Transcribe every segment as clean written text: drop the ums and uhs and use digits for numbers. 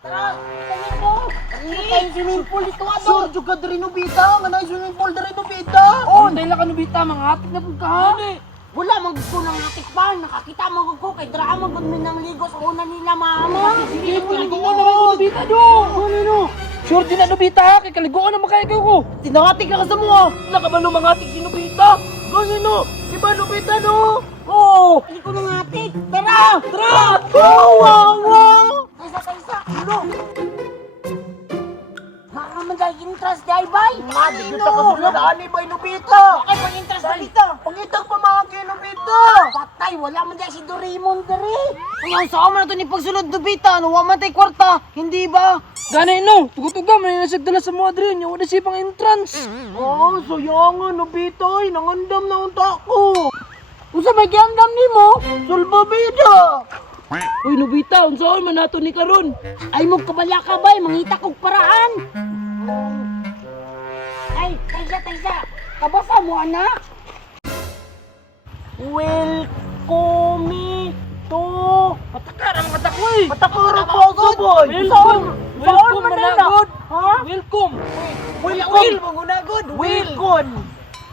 Tara, tayo po. Tayo swimming pool ito ano. Sure, juga dari Nobita. Nga na swimming pool dari Nobita. Oh, dahil na kanubita, mga atik na pagka ha. Wala mang gusto ng atik pa. Nakakita mo ko kay drama gud mi nang ligo sa una nila mama. Sige, kaliguan na kayo nubita do. Ano? Sure din na nubita ha, kay kaliguan na makaya ko. Tinangatik na ka sa mga. Nakabalo mga atik si nubita. Ganyan no. Di ba Nobita no? Oo, hindi ko nang atik. Tara! Tara! Wow! Kaysa! Ano? Makamanday interest di ay bay? Dito ka sa daan ba Nobita? Ay, pang-interest na dito. Pangitang pa mga kay Nobita. Patay, wala man dahil si Doraemon diri. Ayaw sa aman na ito ni pagsulod Nobita. Ano, waman tayo kwarta. Hindi ba? Gana no, tugot-tuga, may nasagdala sa mga drin, yung wala siya pang entrance. Oh, sayangan Nobita. Ay, nangandam na unta ko. Unsa may giandam nimo? Sulbabida. Uy, nubita, unsaon man nato ni karon? Ay mo kabala ka bay, mangita kog paraan. Ay, taysa. Kabasa mo anak. Welcome to Patakaran mga takoy. Patakuro po ako, boy. Welcome managod. Ha? Welcome. Will, magunagod. Will.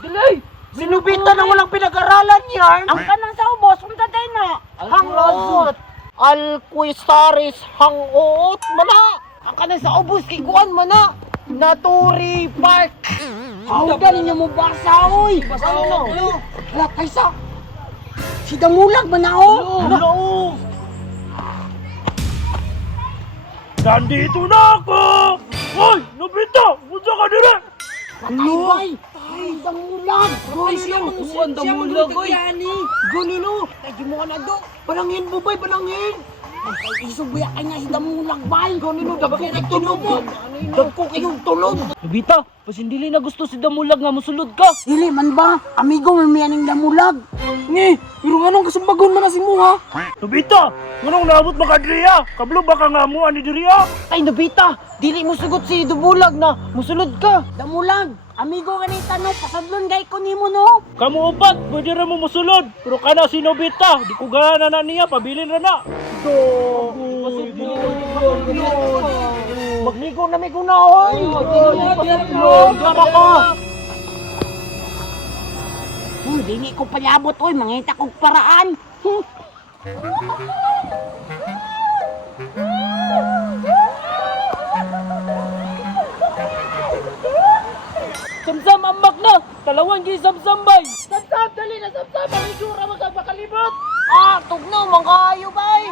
Dilay. Si Nobita na walang pinag-aralan yan. Ang kanang sa ubos, unta day na. Hangot. Alquistaris hangot. Mana. Ang kanang sa ubos, kikuan mana. Naturi Park. Hawdan niya mo basa, oy. Ano? Hala, kaysa. Si Damulag man ako. Hello. Nandito na ako. Hoy, Nobita, unsa ka dire? Patay bay. Ay, Damulag. Ang damulag, oy. Ganino. Ay, di mo ka na do. Panangin mo ba'y panangin? Ay, isubuya ka niya si Damulag bay. Ganino, dagko kay tulog. Dagko kayong tulog. Nobita, pasindili na gusto si Damulag nga musulod ka. Dili man ba? Amigo man miyaning Damulag. Ni, pero anong kasumbagon man na si mo ha? Nobita, anong naabot ba ka diriya? Kablo ba ka nga mo ani diriya? Ay, Nobita, dili mo sugot si Dubulag na musulod ka. Damulag, amigo ka ni tanong, pasadlon gay ko nimo no. Kamu upat, pwede rin mo musulod. Pero kana si Nobita, di ko gana na niya, pabilin ra na. Magligo na may kunahoy. Gara ka. Dili ko palabot oy, mangita kog paraan. Samsam ambak na, talawang gi samsambay. Samsam, dali na samsam, maligura magkakalibot. Ah, tugnaw, mangkayo bay.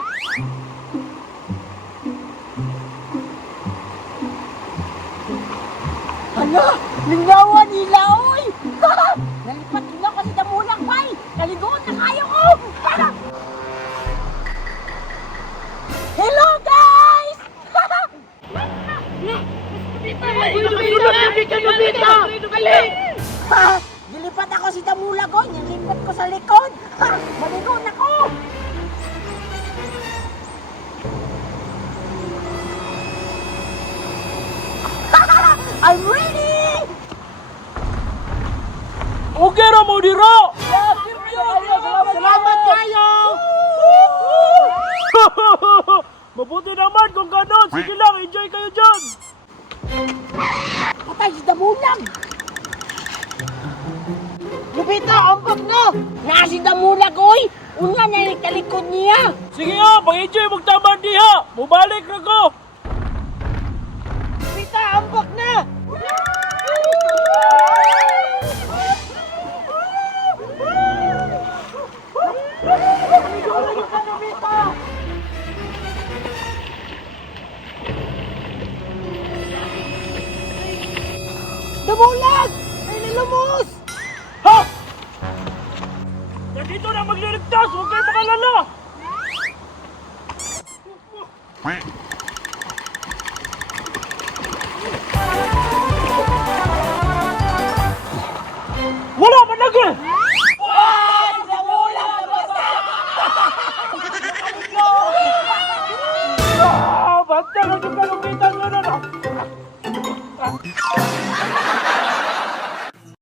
Hala, lingawan nila oy. Nalipat nila kasi Damulag bay. Naligoon na kayo ko. Hello guys. Dilipat ako si Damulag oy, nilipat ko sa likod. Maligo na ko. I'm ready! Okay ra mo dira. Salamat kayo! Mabuti naman kung ganon. Sige lang, enjoy kayo dyan. Patay si Damulag! Nobita, ambak na. Nga si Damulag, oy! Una na yung talikod niya! Sige ha, pag-enjoy magtaman diha. Mubalik na ko. Nobita, ambak na. Damulag! Ay, nilumos! Ha? Nandito na magliligtas. Huwag kayo makalala.